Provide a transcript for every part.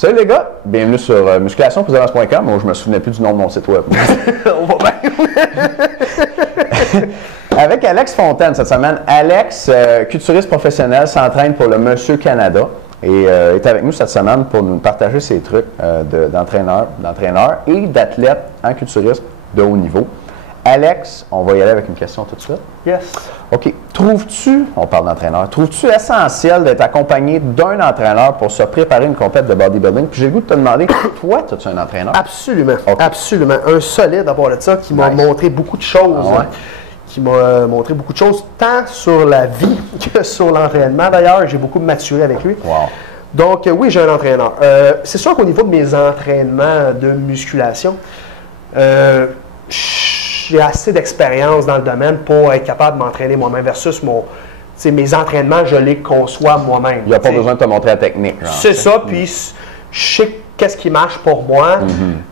Salut les gars, bienvenue sur musculationpourthommes.com. Moi, je me souvenais plus du nom de mon site web. On va bien. Avec Alex Fontaine cette semaine. Alex, culturiste professionnel, s'entraîne pour le Monsieur Canada et est avec nous cette semaine pour nous partager ses trucs d'entraîneur et d'athlète en culturisme de haut niveau. Alex, on va y aller avec une question tout de suite. Yes. OK. On parle d'entraîneur, trouves-tu essentiel d'être accompagné d'un entraîneur pour se préparer une compète de bodybuilding? Puis j'ai le goût de te demander, toi, as-tu un entraîneur? Absolument. Okay. Absolument. Un solide à part de ça qui m'a montré beaucoup de choses. Ah ouais. Qui m'a montré beaucoup de choses, tant sur la vie que sur l'entraînement. D'ailleurs, j'ai beaucoup maturé avec lui. Wow. Donc, oui, j'ai un entraîneur. C'est sûr qu'au niveau de mes entraînements de musculation, j'ai assez d'expérience dans le domaine pour être capable de m'entraîner moi-même versus mes entraînements, je les conçois moi-même. Il n'y a pas besoin de te montrer la technique. C'est ça, puis je sais qu'est-ce qui marche pour moi.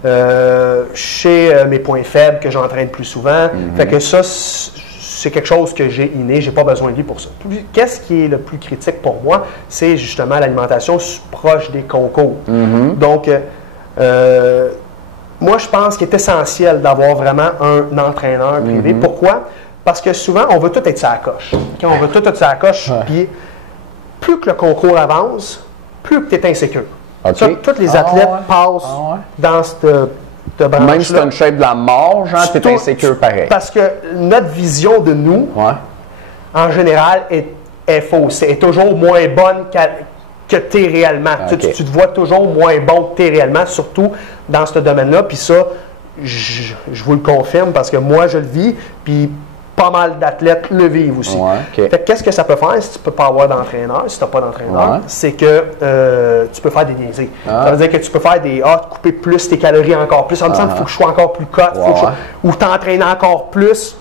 Je sais mes points faibles que j'entraîne plus souvent. Fait que ça, c'est quelque chose que j'ai inné, j'ai pas besoin de lui pour ça. Qu'est-ce qui est le plus critique pour moi? C'est justement l'alimentation proche des concours. Donc, moi, je pense qu'il est essentiel d'avoir vraiment un entraîneur privé. Pourquoi? Parce que souvent, on veut tout être sur la coche. Quand on veut tout être sur la coche, puis plus que le concours avance, plus que tu es insécure. Okay. Ça, tous les athlètes passent dans cette branche-là. Même si tu as une shape de la mort, genre, tu es insécure pareil. Parce que notre vision de nous, en général, est fausse. Elle est toujours moins bonne que tu es réellement. Okay. Tu te vois toujours moins bon que tu es réellement, surtout dans ce domaine-là. Puis ça, je vous le confirme parce que moi, je le vis. Puis pas mal d'athlètes le vivent aussi. Fait que qu'est-ce que ça peut faire si tu ne peux pas avoir d'entraîneur, si tu n'as pas d'entraîneur? C'est que tu peux faire des niaiseries. Ça veut dire que tu peux faire couper plus tes calories encore plus. Ça me semble qu'il faut que je sois encore plus cut. Ou t'entraîner encore plus.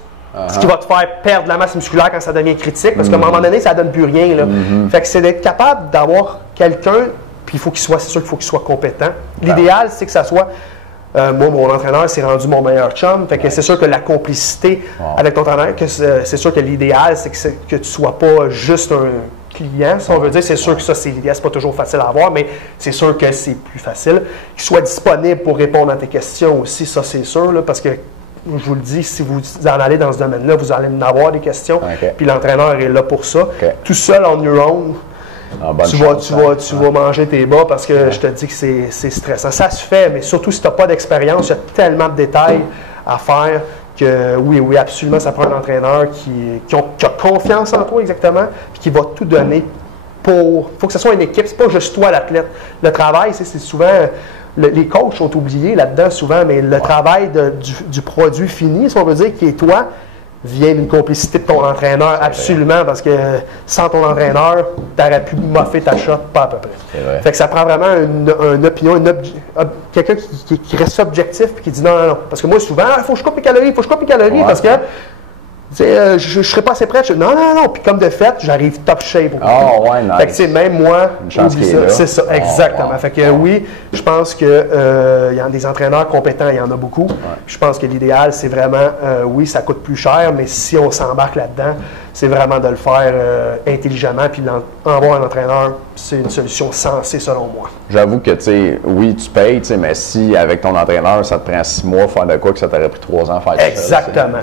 Ce qui va te faire perdre la masse musculaire quand ça devient critique, parce qu'à un moment donné, ça ne donne plus rien. Là. Fait que c'est d'être capable d'avoir quelqu'un, puis c'est sûr qu'il faut qu'il soit compétent. L'idéal, c'est que ça soit, moi, mon entraîneur, c'est rendu mon meilleur chum. Fait que c'est sûr que la complicité avec ton entraîneur, c'est sûr que l'idéal, c'est que tu ne sois pas juste un client, si on veut dire. C'est sûr que ça, c'est l'idéal, c'est pas toujours facile à avoir, mais c'est sûr que c'est plus facile. Qu'il soit disponible pour répondre à tes questions aussi, ça, c'est sûr, là, parce que je vous le dis, si vous en allez dans ce domaine-là, vous allez en avoir des questions, puis l'entraîneur est là pour ça. Tout seul, on your own, tu vas manger tes bas parce que je te dis que c'est stressant. Ça se fait, mais surtout si tu n'as pas d'expérience, il y a tellement de détails à faire que oui, absolument, ça prend un entraîneur qui a confiance en toi exactement, puis qui va tout donner pour... Il faut que ce soit une équipe, c'est pas juste toi l'athlète. Le travail, c'est souvent... Les coachs sont oubliés là-dedans souvent, mais le travail du produit fini, si on veut dire, qui est toi, vient d'une complicité de ton entraîneur, absolument, parce que sans ton entraîneur, tu aurais pu moffer ta shot, pas à peu près. Fait que ça prend vraiment une opinion, quelqu'un qui reste objectif et qui dit non, parce que moi, souvent, il faut que je coupe mes calories, parce que je ne serais pas assez prêt. Non. Puis comme de fait, j'arrive top shape. Nice. Fait que même moi, c'est ça, exactement. Wow. Fait que oui, je pense que y a des entraîneurs compétents, il y en a beaucoup. Je pense que l'idéal, c'est vraiment, oui, ça coûte plus cher, mais si on s'embarque là-dedans, c'est vraiment de le faire intelligemment. Puis avoir un entraîneur, c'est une solution sensée selon moi. J'avoue que, oui, tu payes, mais si avec ton entraîneur, ça te prend 6 mois faire de quoi que ça t'aurait pris 3 ans faire exactement.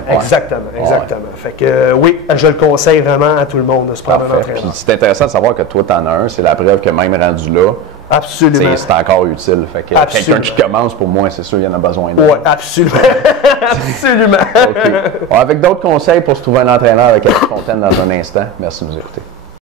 Fait que oui, je le conseille vraiment à tout le monde de se prendre un entraîneur. Puis c'est intéressant de savoir que toi, tu en as un. C'est la preuve que même rendu là, absolument. C'est encore utile. Fait que quelqu'un qui commence, pour moi, c'est sûr, il y en a besoin. Oui, absolument. Absolument. Avec d'autres conseils pour se trouver un entraîneur avec Alex Fontaine dans un instant. Merci de nous écouter.